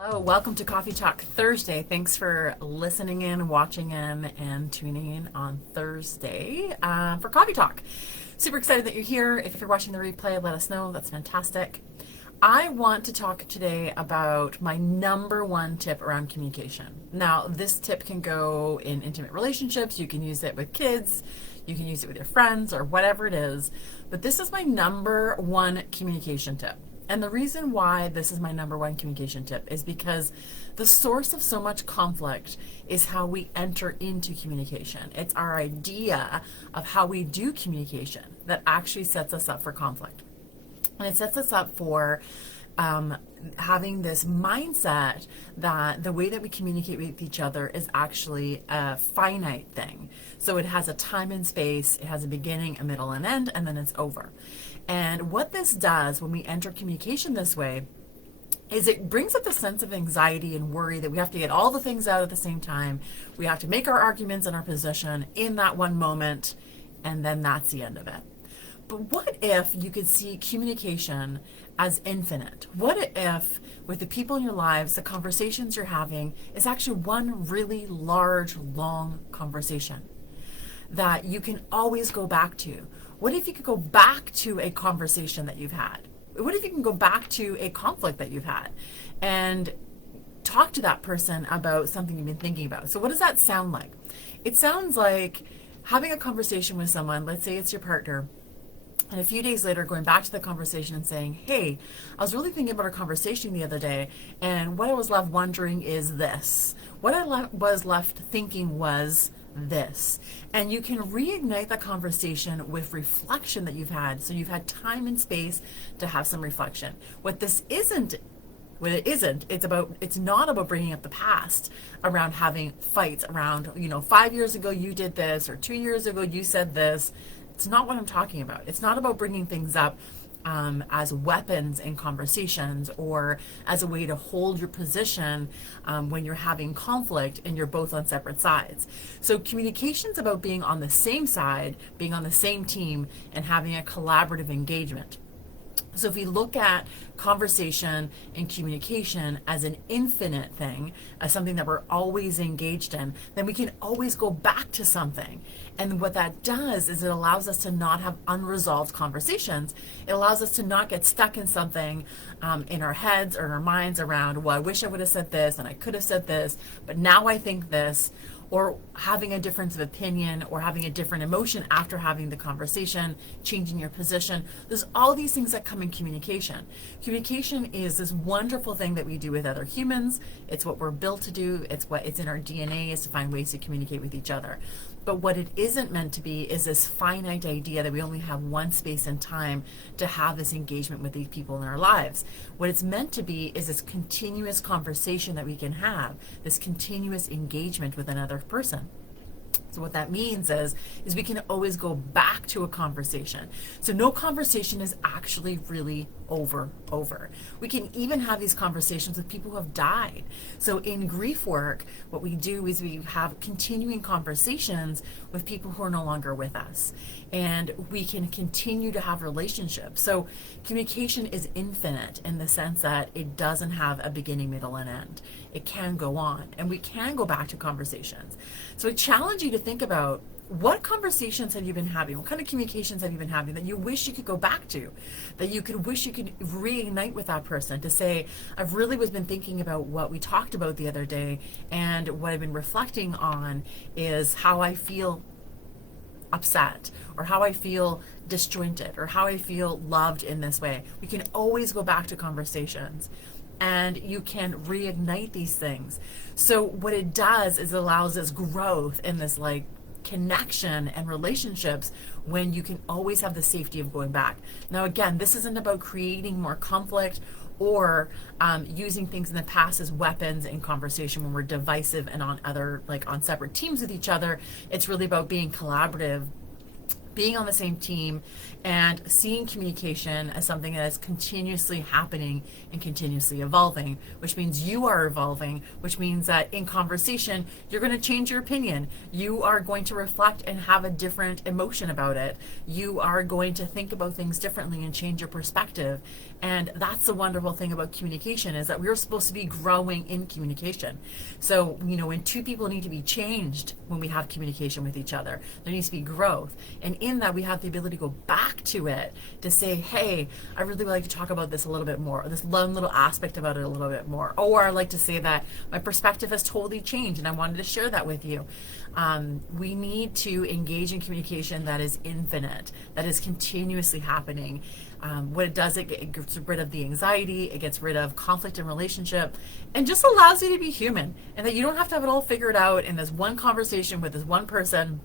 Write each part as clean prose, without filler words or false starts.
Oh, welcome to Coffee Talk Thursday. Thanks for listening in, watching in, and tuning in on Thursday for Coffee Talk. Super excited that you're here. If you're watching the replay, let us know. That's fantastic. I want to talk today about my number one tip around communication. Now, this tip can go in intimate relationships. You can use it with kids. You can use it with your friends or whatever it is. But this is my number one communication tip. And the reason why this is my number one communication tip is because the source of so much conflict is how we enter into communication. It's our idea of how we do communication that actually sets us up for conflict. And it sets us up for having this mindset that the way that we communicate with each other is actually a finite thing. So it has a time and space, it has a beginning, a middle, and end, and then it's over. And what this does when we enter communication this way is it brings up the sense of anxiety and worry that we have to get all the things out at the same time. We have to make our arguments and our position in that one moment, and then that's the end of it. But what if you could see communication as infinite? What if, with the people in your lives, the conversations you're having is actually one really large, long conversation that you can always go back to? What if you could go back to a conversation that you've had? What if you can go back to a conflict that you've had and talk to that person about something you've been thinking about? So what does that sound like? It sounds like having a conversation with someone, let's say it's your partner, and a few days later going back to the conversation and saying, hey, I was really thinking about our conversation the other day, and what I was left wondering is this. What I was left thinking was this. And you can reignite that conversation with reflection that you've had. So you've had time and space to have some reflection. What it isn't, it's not about bringing up the past around having fights around, 5 years ago you did this, or 2 years ago you said this. It's not what I'm talking about. It's not about bringing things up as weapons in conversations or as a way to hold your position when you're having conflict and you're both on separate sides. So communication's about being on the same side, being on the same team, and having a collaborative engagement. So if we look at conversation and communication as an infinite thing, as something that we're always engaged in, then we can always go back to something. And what that does is it allows us to not have unresolved conversations. It allows us to not get stuck in something in our heads or in our minds around, well, I wish I would have said this and I could have said this, but now I think this. Or having a difference of opinion or having a different emotion after having the conversation, changing your position. There's all these things that come in communication. Communication is this wonderful thing that we do with other humans. It's what we're built to do. It's in our DNA, is to find ways to communicate with each other. But what it isn't meant to be is this finite idea that we only have one space and time to have this engagement with these people in our lives. What it's meant to be is this continuous conversation that we can have, this continuous engagement with another person. So what that means is we can always go back to a conversation. So no conversation is actually really over. We can even have these conversations with people who have died. So in grief work, what we do is we have continuing conversations with people who are no longer with us. And we can continue to have relationships. So communication is infinite in the sense that it doesn't have a beginning, middle, and end. It can go on, and we can go back to conversations. So I challenge you to think about, what conversations have you been having? What kind of communications have you been having that you wish you could go back to, that you could wish you could reignite with that person to say, I've really been thinking about what we talked about the other day, and what I've been reflecting on is how I feel upset, or how I feel disjointed, or how I feel loved in this way. We can always go back to conversations, and you can reignite these things. So what it does is it allows us growth in this connection and relationships when you can always have the safety of going back. Now again, this isn't about creating more conflict or using things in the past as weapons in conversation when we're divisive and on on separate teams with each other. It's really about being collaborative, being on the same team, and seeing communication as something that is continuously happening and continuously evolving, which means you are evolving, which means that in conversation, you're going to change your opinion. You are going to reflect and have a different emotion about it. You are going to think about things differently and change your perspective. And that's the wonderful thing about communication, is that we're supposed to be growing in communication. So, when two people need to be changed when we have communication with each other, there needs to be growth. And in that, we have the ability to go back to it to say, hey, I really would like to talk about this a little bit more, or this one little aspect about it a little bit more. Or I'd like to say that my perspective has totally changed and I wanted to share that with you. We need to engage in communication that is infinite, that is continuously happening. What it does, it gets rid of the anxiety, it gets rid of conflict in relationship, and just allows you to be human, and that you don't have to have it all figured out in this one conversation with this one person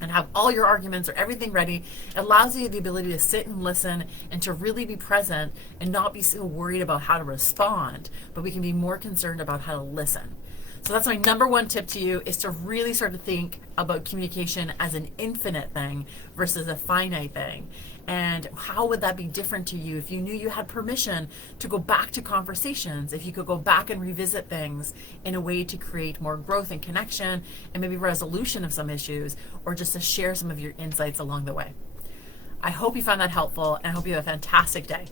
and have all your arguments or everything ready. It allows you the ability to sit and listen and to really be present and not be so worried about how to respond, but we can be more concerned about how to listen. So that's my number one tip to you, is to really start to think about communication as an infinite thing versus a finite thing. And how would that be different to you if you knew you had permission to go back to conversations, if you could go back and revisit things in a way to create more growth and connection and maybe resolution of some issues, or just to share some of your insights along the way. I hope you found that helpful, and I hope you have a fantastic day.